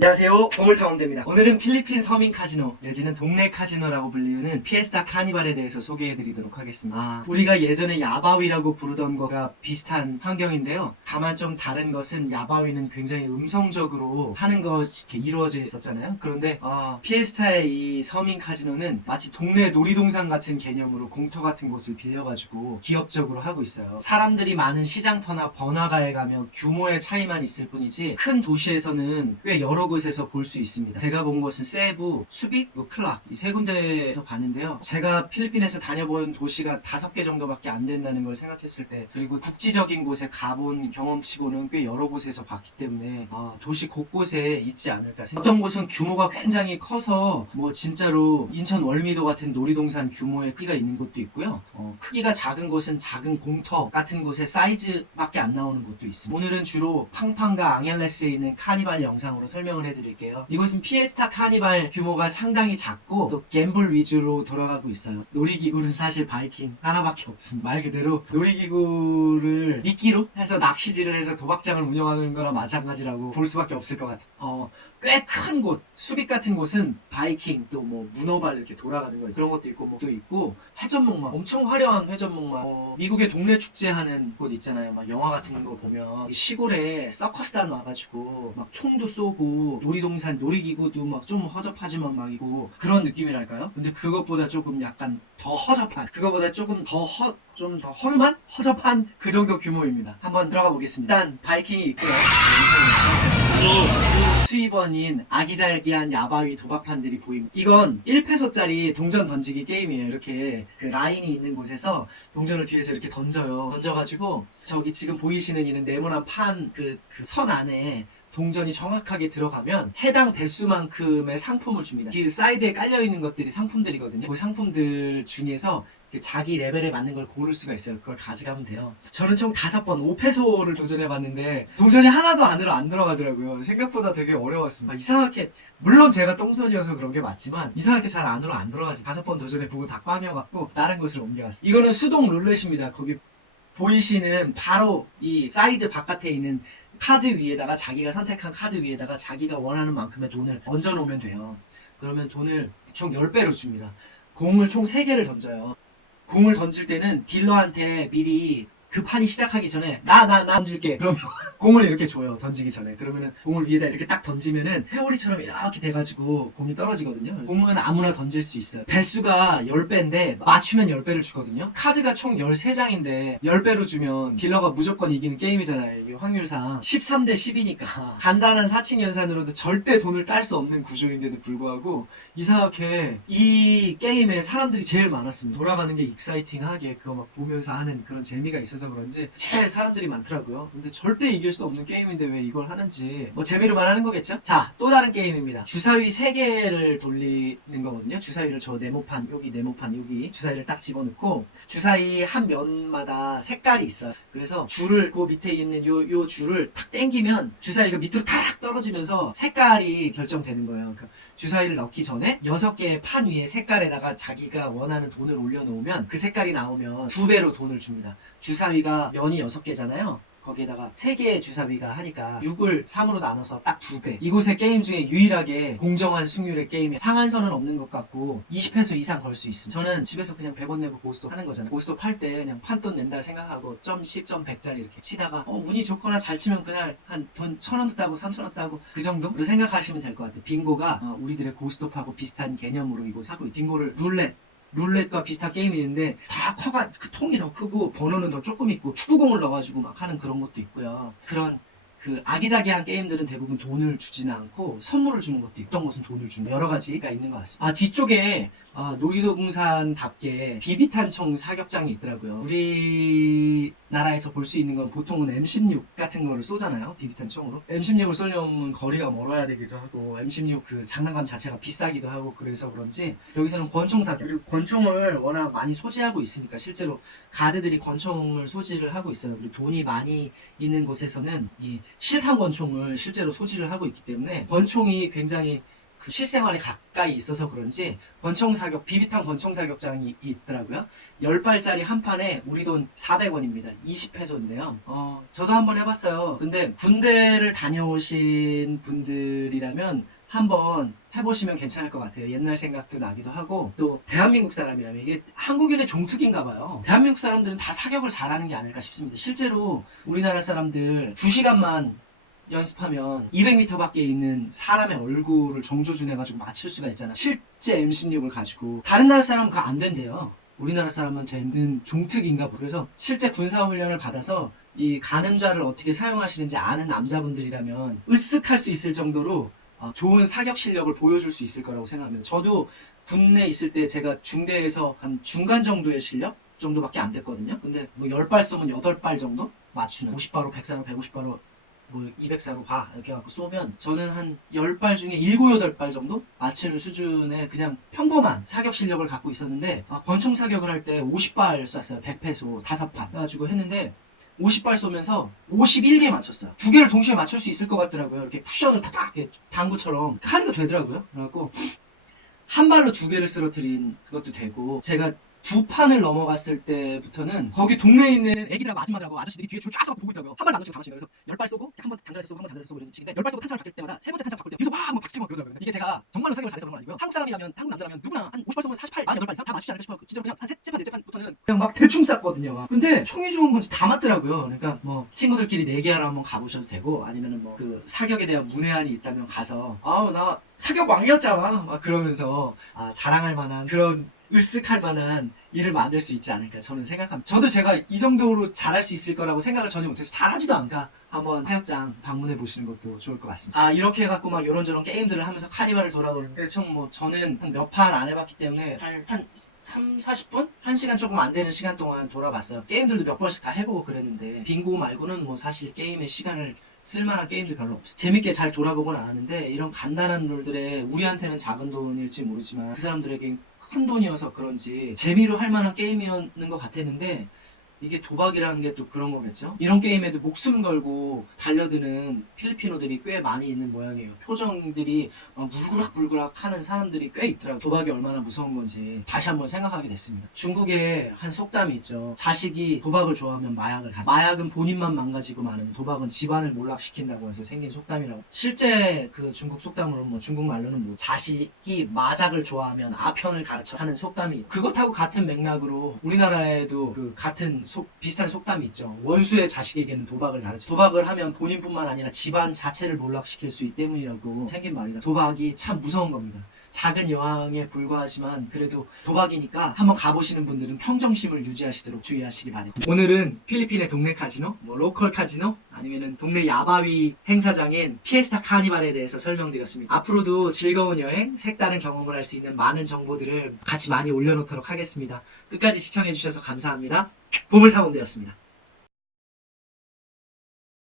안녕하세요, 보물탐험대입니다. 오늘은 필리핀 서민 카지노 내지는 동네 카지노라고 불리는 피에스타 카니발에 대해서 소개해드리도록 하겠습니다. 우리가 예전에 야바위라고 부르던 거가 비슷한 환경인데요. 다만 좀 다른 것은 야바위는 굉장히 음성적으로 하는 것이 이렇게 이루어져 있었잖아요. 그런데 피에스타의 이 서민 카지노는 마치 동네 놀이동산 같은 개념으로 공터 같은 곳을 빌려가지고 기업적으로 하고 있어요. 사람들이 많은 시장터나 번화가에 가면 규모의 차이만 있을 뿐이지 큰 도시에서는 꽤 여러 곳에서 볼 수 있습니다. 제가 본 곳은 세부, 수빅, 클락 이 세 군데에서 봤는데요. 제가 필리핀에서 다녀본 도시가 5개 정도밖에 안 된다는 걸 생각했을 때, 그리고 국지적인 곳에 가본 경험치고는 꽤 여러 곳에서 봤기 때문에 도시 곳곳에 있지 않을까 생각. 어떤 곳은 규모가 굉장히 커서 뭐 진짜로 인천 월미도 같은 놀이동산 규모의 크기가 있는 곳도 있고요. 크기가 작은 곳은 작은 공터 같은 곳의 사이즈밖에 안 나오는 곳도 있습니다. 오늘은 주로 팡팡과 앙헬레스에 있는 카니발 영상으로 설명을 해드릴게요. 이곳은 피에스타 카니발 규모가 상당히 작고 또 갬블 위주로 돌아가고 있어요. 놀이기구는 사실 바이킹 하나밖에 없습니다. 말 그대로 놀이기구를 미끼로 해서 낚시질을 해서 도박장을 운영하는 거나 마찬가지라고 볼 수밖에 없을 것 같아요. 꽤 큰 곳, 수빅 같은 곳은 바이킹, 또 뭐 문어발 이렇게 돌아가는 거 그런 것도 있고 뭐도 있고, 회전목마, 엄청 화려한 회전목마, 미국의 동네 축제하는 곳 있잖아요. 막 영화 같은 거 보면 시골에 서커스단 와가지고 막 총도 쏘고 놀이동산 놀이기구도 막 좀 허접하지만 막 있고 그런 느낌이랄까요? 근데 그것보다 조금 약간 더 허접한, 그거보다 조금 좀 더 허름한? 허접한 그 정도 규모입니다. 한번 들어가 보겠습니다. 일단 바이킹이 있고요. 수입원인 아기자기한 야바위 도박판들이 보입니다. 이건 1페소짜리 동전 던지기 게임이에요. 이렇게 그 라인이 있는 곳에서 동전을 뒤에서 이렇게 던져요. 던져가지고 저기 지금 보이시는 이는 네모난 판 그 선 안에 동전이 정확하게 들어가면 해당 배수만큼의 상품을 줍니다. 그 사이드에 깔려있는 것들이 상품들이거든요. 그 상품들 중에서 자기 레벨에 맞는 걸 고를 수가 있어요. 그걸 가져가면 돼요. 저는 총 5번 5페소를 도전해봤는데 동전이 하나도 안으로 안 들어가더라고요. 생각보다 되게 어려웠습니다. 이상하게, 물론 제가 똥손이어서 그런 게 맞지만 이상하게 잘 안으로 안 들어가지. 5번 도전해보고 다 꽝이어갖고 다른 곳으로 옮겨갔어요. 이거는 수동 룰렛입니다. 거기 보이시는 바로 이 사이드 바깥에 있는 카드 위에다가, 자기가 선택한 카드 위에다가 자기가 원하는 만큼의 돈을 얹어 놓으면 돼요. 그러면 돈을 총 10배로 줍니다. 공을 총 3개를 던져요. 공을 던질 때는 딜러한테 미리 그 판이 시작하기 전에 나 던질게. 그러면 공을 이렇게 줘요. 던지기 전에. 그러면은 공을 위에다 이렇게 딱 던지면은 회오리처럼 이렇게 돼가지고 공이 떨어지거든요. 공은 아무나 던질 수 있어요. 배수가 10배인데 맞추면 10배를 주거든요. 카드가 총 13장인데 10배로 주면 딜러가 무조건 이기는 게임이잖아요. 이게 확률상 13대 10이니까 간단한 사칭 연산으로도 절대 돈을 딸 수 없는 구조인데도 불구하고 이상하게 이 게임에 사람들이 제일 많았습니다. 돌아가는 게 익사이팅하게 그거 막 보면서 하는 그런 재미가 있어서 그런지 제일 사람들이 많더라고요. 근데 절대 이길 수 없는 게임인데 왜 이걸 하는지, 뭐 재미로만 하는 거겠죠? 자, 또 다른 게임입니다. 주사위 3개를 돌리는 거거든요. 주사위를 저 네모판 여기 주사위를 딱 집어넣고 주사위 한 면마다 색깔이 있어요. 그래서 줄을 그 밑에 있는 요 줄을 탁 당기면 주사위가 밑으로 탁 떨어지면서 색깔이 결정되는 거예요. 그러니까 주사위를 넣기 전에 6개의 판 위에 색깔에다가 자기가 원하는 돈을 올려놓으면 그 색깔이 나오면 2배로 돈을 줍니다. 주사위가 면이 6개잖아요. 거기에다가 3개의 주사위가 하니까 6을 3으로 나눠서 딱 2배. 이곳의 게임 중에 유일하게 공정한 승률의 게임에 상한선은 없는 것 같고 20페소 이상 걸 수 있습니다. 저는 집에서 그냥 100원 내고 고스톱 하는 거잖아요. 고스톱 팔 때 그냥 판돈 낸다 생각하고 점 10, 점 100짜리 이렇게 치다가 운이 좋거나 잘 치면 그날 한 돈 1,000원도 따고 3,000원 따고 그 정도로 생각하시면 될 것 같아요. 빙고가 우리들의 고스톱하고 비슷한 개념으로 이곳 하고, 빙고를 룰렛과 비슷한 게임이 있는데 다 커가, 그 통이 더 크고 번호는 더 조금 있고 축구공을 넣어가지고 막 하는 그런 것도 있고요. 그런 그 아기자기한 게임들은 대부분 돈을 주지는 않고 선물을 주는 것도 있고, 어떤 곳은 돈을 주는 여러 가지가 있는 것 같습니다. 뒤쪽에 놀이동산답게 비비탄총 사격장이 있더라고요. 우리나라에서 볼 수 있는 건 보통은 M16 같은 거를 쏘잖아요. 비비탄총으로. M16을 쏘려면 거리가 멀어야 되기도 하고 M16 그 장난감 자체가 비싸기도 하고, 그래서 그런지 여기서는 권총 사격, 그리고 권총을 워낙 많이 소지하고 있으니까 실제로 가드들이 권총을 소지를 하고 있어요. 그리고 돈이 많이 있는 곳에서는 이 실탄 권총을 실제로 소지를 하고 있기 때문에 권총이 굉장히 그 실생활에 가까이 있어서 그런지 권총사격, 비비탄 권총사격장이 있더라고요. 10발짜리 한 판에 우리 돈 400원입니다. 20페소인데요. 저도 한번 해봤어요. 근데 군대를 다녀오신 분들이라면 한번 해보시면 괜찮을 것 같아요. 옛날 생각도 나기도 하고, 또 대한민국 사람이라면 이게 한국인의 종특인가 봐요. 대한민국 사람들은 다 사격을 잘하는 게 아닐까 싶습니다. 실제로 우리나라 사람들 2시간만 연습하면 200m 밖에 있는 사람의 얼굴을 정조준해가지고 맞출 수가 있잖아. 실제 M16을 가지고. 다른 나라 사람은 그거 안 된대요. 우리나라 사람은 되는 종특인가 봐. 그래서 실제 군사훈련을 받아서 이 가늠자를 어떻게 사용하시는지 아는 남자분들이라면 으쓱할 수 있을 정도로 좋은 사격 실력을 보여줄 수 있을 거라고 생각합니다. 저도 군내 있을 때 제가 중대에서 한 중간 정도의 실력 정도밖에 안 됐거든요. 근데 뭐 10발 쏘면 8발 정도 맞추는 50바로, 100사로, 150바로 뭐 200사로 봐 이렇게 갖고 쏘면 저는 한 10발 중에 7, 8발 정도 맞추는 수준의 그냥 평범한 사격 실력을 갖고 있었는데 권총 사격을 할 때 50발 쐈어요. 100페소 5판 해가지고 했는데 50발 쏘면서 51개 맞췄어요. 2개를 동시에 맞출 수 있을 것 같더라고요. 이렇게 쿠션을 탁탁 이렇게 당구처럼 하니까 되더라고요. 그래갖고 한 발로 2개를 쓰러뜨린 것도 되고, 제가 2판을 넘어갔을 때부터는 거기 동네에 있는 애기들하고 아줌마들하고 아저씨들이 뒤에 줄 쫙 서고 보고 있더라고요. 한 발도 안 놓치고 다 맞추는 거예요. 그래서 10발 쏘고 한 번 장전해서 쏘고 한 번 장전해서 쏘고 이런 식인데 10발 쏘고 탄창을 바뀔 때마다 세 번째 탄창 바꿀 때 뒤에서 와! 막 박수 치고 막 그러더라고요. 이게 제가 정말로 사격을 잘해서 그런 건 아니고요. 한국 사람이라면, 한국 남자라면 누구나 한 50발 쏘면 48, 48발 이상 다 맞추지 않을까 싶어요. 진짜 그냥 한 셋째 판, 넷째 판부터는 그냥 막 대충 쐈거든요. 근데 총이 좋은 건지 다 맞더라고요. 그러니까 뭐 친구들끼리 내기하러 한번 가보셔도 되고, 아니면은 뭐 그 사격에 대한 문외한이 있다면 가서 나 사격 왕이었잖아 막 그러면서 자랑할 만한 그런 으쓱할 만한 일을 만들 수 있지 않을까 저는 생각합니다. 저도 제가 이 정도로 잘할 수 있을 거라고 생각을 전혀 못해서 잘하지도 않까 한번 사격장 방문해 보시는 것도 좋을 것 같습니다. 이렇게 해갖고 막 이런저런 게임들을 하면서 카니발을 돌아보는데 총 뭐 저는 한 몇 판 안 해봤기 때문에 한 3, 40분? 1시간 조금 안 되는 시간 동안 돌아봤어요. 게임들도 몇 번씩 다 해보고 그랬는데 빙고 말고는 뭐 사실 게임의 시간을 쓸만한 게임도 별로 없어. 재밌게 잘 돌아보곤 않았는데 이런 간단한 롤들에 우리한테는 작은 돈일지 모르지만 그 사람들에게 큰 돈이어서 그런지 재미로 할 만한 게임이었는 것 같았는데, 이게 도박이라는 게 또 그런 거겠죠? 이런 게임에도 목숨 걸고 달려드는 필리피노들이 꽤 많이 있는 모양이에요. 표정들이 물그락물그락 하는 사람들이 꽤 있더라고요. 도박이 얼마나 무서운 건지 다시 한번 생각하게 됐습니다. 중국에 한 속담이 있죠. 자식이 도박을 좋아하면 마약을 가. 마약은 본인만 망가지고 마는, 도박은 집안을 몰락시킨다고 해서 생긴 속담이라고. 실제 그 중국 속담으로 뭐 중국말로는 뭐 자식이 마작을 좋아하면 아편을 가르쳐 하는 속담이, 그것하고 같은 맥락으로 우리나라에도 그 같은 비슷한 속담이 있죠. 원수의 자식에게는 도박을 가르쳐. 도박을 하면 본인뿐만 아니라 집안 자체를 몰락시킬 수 있기 때문이라고 생긴 말이다. 도박이 참 무서운 겁니다. 작은 여왕에 불과하지만 그래도 도박이니까 한번 가보시는 분들은 평정심을 유지하시도록 주의하시기 바랍니다. 오늘은 필리핀의 동네 카지노, 뭐 로컬 카지노, 아니면은 동네 야바위 행사장인 피에스타 카니발에 대해서 설명드렸습니다. 앞으로도 즐거운 여행, 색다른 경험을 할 수 있는 많은 정보들을 같이 많이 올려놓도록 하겠습니다. 끝까지 시청해주셔서 감사합니다. 보물탐험대였습니다.